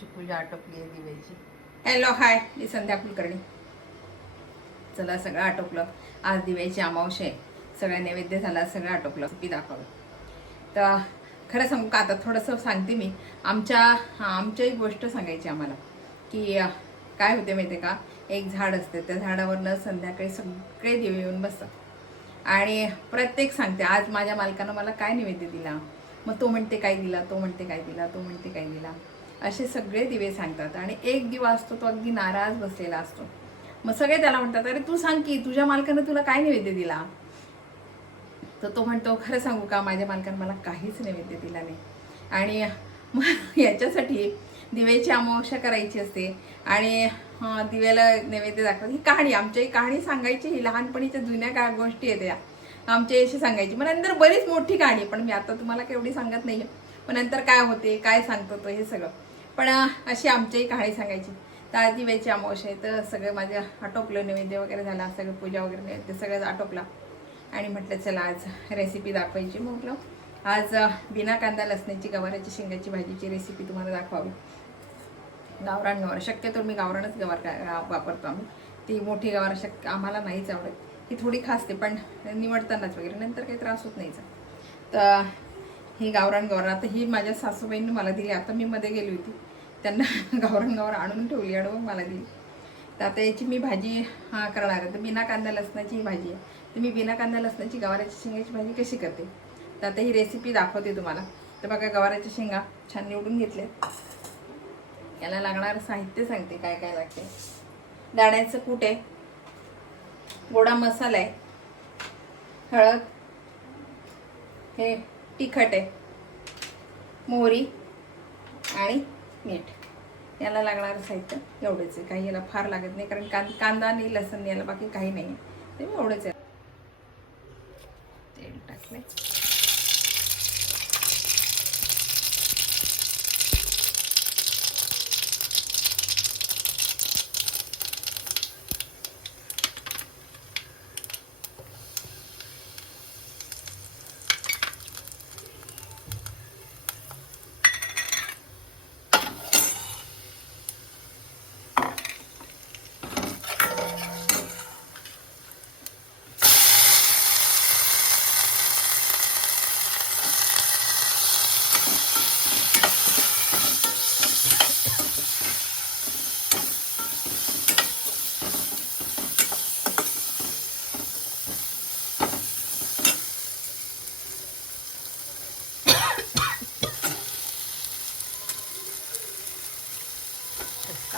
आमची पूजा आटोपली आहे दिव्याची. Hello hi, मी संध्या कुलकर्णी. चला सगळं आटोपलं. आज दिव्याची अमावस्या आहे. सगळ्या नैवेद्य झाला, सगळं आटोपलं. ती दाखवलं. तर खरं सांगू का, आता थोडंसं सांगते मी. आमच्या एक गोष्ट सांगायची आम्हाला की काय होते माहिती आहे का, एक झाड असते, त्या झाडावरनं संध्याकाळी सगळे दिवे येऊन बसतात आणि प्रत्येक सांगते आज माझ्या मालकानं मला काय नैवेद्य दिला, मग तो म्हणते काय दिला, तो म्हणते काय दिला, तो म्हणते काय दिला, असे सगळे दिवे सांगतात. आणि एक दिवा असतो तो अगदी नाराज बसलेला असतो. मग सगळे त्याला म्हणतात अरे तू सांग की तुझ्या मालकानं तुला काय नैवेद्य दिला. तर तो म्हणतो खरं सांगू का, माझ्या मालकानं मला काहीच नैवेद्य दिला नाही. आणि मग याच्यासाठी दिव्याची अमावस्या करायची असते आणि दिव्याला नैवेद्य दाखवत. ही कहाणी आमच्या कहाणी सांगायची, ही लहानपणीच्या जुन्या गोष्टी आहेत या आमच्या याशी सांगायची. मग नंतर बरीच मोठी कहाणी, पण मी आता तुम्हाला केवढी सांगत नाही. पण नंतर काय होते, काय सांगतो तो हे सगळं, पण अशी आमच्याही कहाणी सांगायची. तर आज दिव्याची अमावस्या आहे, तर सगळं माझं आटोपलं, नैवेद्य वगैरे झाला, सगळं पूजा वगैरे नैवेद्य सगळं आटोपला. आणि म्हटलं चला आज रेसिपी दाखवायची. म्हटलं आज बिना कांदा लसणाची गवाराची शेंगाची भाजीची रेसिपी तुम्हाला दाखवावी. गावरान गवार, शक्यतो मी गावरानच गवार वापरतो आम्ही. ती मोठी गवार आम्हाला नाहीच आवडत. ही थोडी खासते, पण निवडतानाच वगैरे नंतर काही त्रास होत नाहीचा. तर ही गावरान गवार आता ही माझ्या सासूबाईंनी मला दिली. आता मी मध्ये गेली होती, त्यांना गावरान गवार आणून ठेवली आणि मग मला दिली. तर आता याची मी भाजी करणार आहे. तर बिना कांदा लसणाची ही भाजी आहे. तर मी बिना कांदा लसणाची गवाराची शेंगाची भाजी कशी करते, तर आता ही रेसिपी दाखवते तुम्हाला. तर बघा, गवाराच्या शेंगा छान निवडून घेतले. याला लागणारं साहित्य सांगते काय काय लागते. दाण्याचं कूट आहे, गोडा मसाला आहे, हळद, हे तिखट आहे, मोहरी आणि मीठ. याला लागणारं साहित्य एवढंच आहे. काही याला फार लागत नाही, कारण कांदा आणि लसण याला बाकी काही नाही आहे. ते एवढंच आहे. तेल टाकले.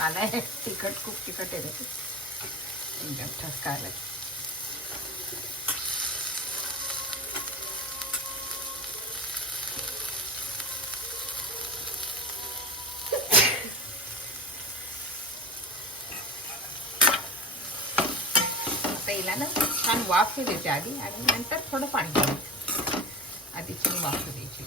आलाय तिखट, खूप तिखट आहे ते, एकदम ठसका आलाय. आता येईल ना, छान वाफ देते आधी आणि नंतर थोडं पाणी घालायचं. आधी छान वाफ द्यायची.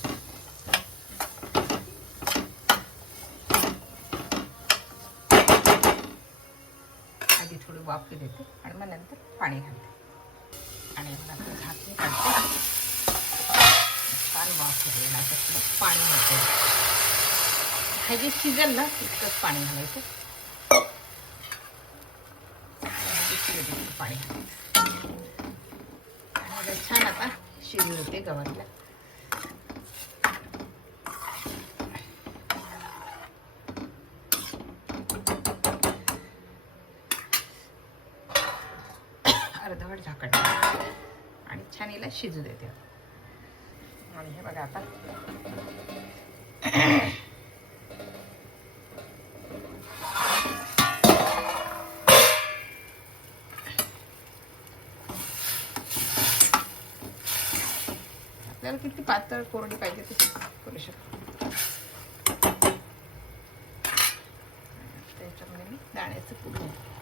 थोडी वाफी देते आणि मग नंतर पाणी घालते आणि नंतर झाकून काढते. छान वाफ होते ना, त्यातलं पाणी घालते. भाजी शिजेल ना तितकंच पाणी घालायचं. पाणी घालायचं आणि छान आता शिजू होते गव्हातला. अर्धवट झाकण आणि छान हिला शिजू देते. आणि हे बघा आता आपल्याला किती पातळ कोरडी पाहिजे तशी करू शकतो. त्याच्यामध्ये मी दाण्याचं कूट घालते.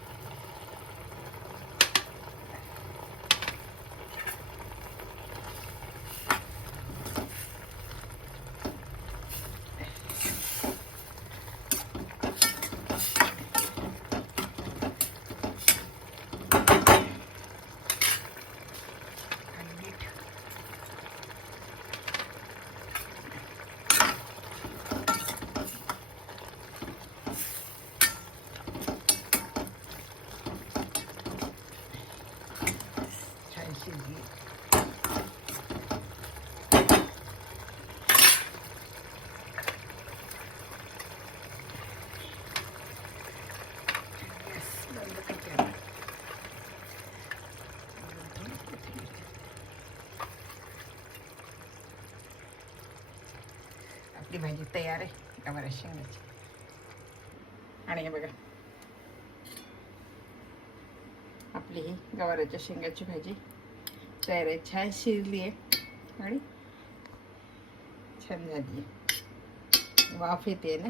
आपली भाजी तयार आहे गवाराच्या शेंगाची. आणि हे बघा आपली ही गवाराच्या शेंगाची भाजी तयार आहे. छान शिजली आहे आणि छान झाली आहे. वाफ येते ना.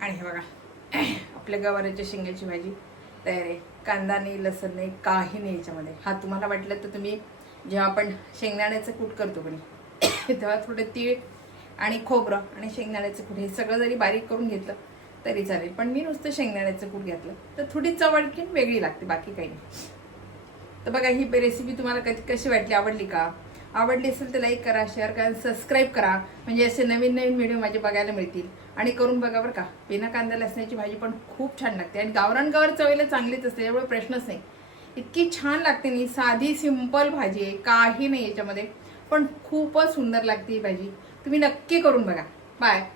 आणि हे बघा आपल्या गवाराच्या शेंगाची भाजी तयार आहे. कांदा नाही, लसण नाही, काही नाही याच्यामध्ये. हा तुम्हाला वाटलं तर तुम्ही जेव्हा आपण शेंगदाण्याचं कूट करतो कोणी तेव्हा थोडं तीळ आणि खोबरं आणि शेंगदाण्याचं कूट हे सगळं जरी बारीक करून घेतलं तरी चालेल. पण मी नुसतं शेंगदाण्याचं कूट घेतलं तर थोडी चव आणखी वेगळी लागते, बाकी काही नाही. तर बघा ही रेसिपी तुम्हाला कशी वाटली, आवडली का? आवडली असेल तर लाईक करा, शेअर करा, सबस्क्राईब करा, म्हणजे असे नवीन नवीन व्हिडिओ माझे बघायला मिळतील. आणि करून बघा बरं का, बिना कांदा लसणाची भाजी पण खूप छान लागते आणि गावरान गवार चवीला चांगलीच असते, एवढा प्रश्नच नाही. इतकी छान लागते नी, साधी सिंपल भाजी आहे, काही नाही याच्यामध्ये, पण खूपच सुंदर लागते ही भाजी. तुम्ही नक्की करून बघा. बाय.